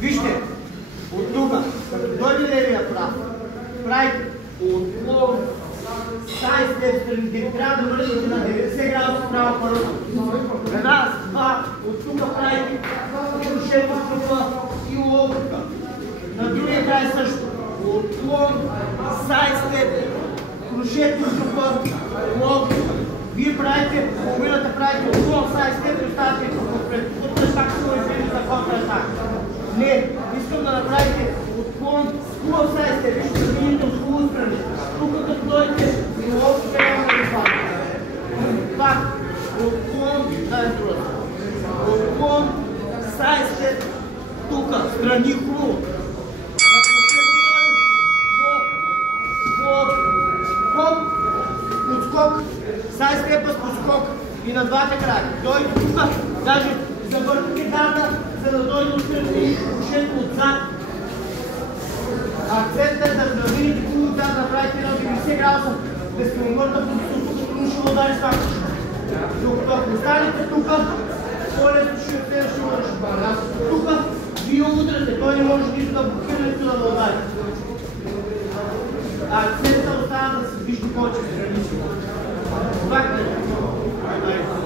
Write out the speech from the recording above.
Вижте, от тук, като дойде левия прав, правите отклон, сайстеп страните, трябва да вършите на 90 градуса право първо. Раз, два, от тук правите крушето стъпа и лодка. На другия край също. Отклон, сайстеп, крушето стъпа, лодка. Вие правите, половината правите отклон, сайстеп и оставате пред пак силно за контратак. Не, искам да направите отклон, хубав сайстеп, ще замините от хубаво страни. Тук като дойдете, и лодка няма да падате. Пак, отклон, дай друга. Отклон, сайстеп, тук, страни хубаво. Хоп, подскок, сайстепа с подскок и на двата крака. Дойде тук, даже завъртите гарда, за да дойде отстрани крушето отзад. Акцентът е да замините хубаво отзад, да направите на 90 градуса, безпремъртна позиция, като трудно ще удари с докато ако останете тук, по-лесно ще отсея, ще удариш. Тук вие удрате, той не може нито да блокира, нито да удари. Акцентът остава да се вижда повече страни. Това е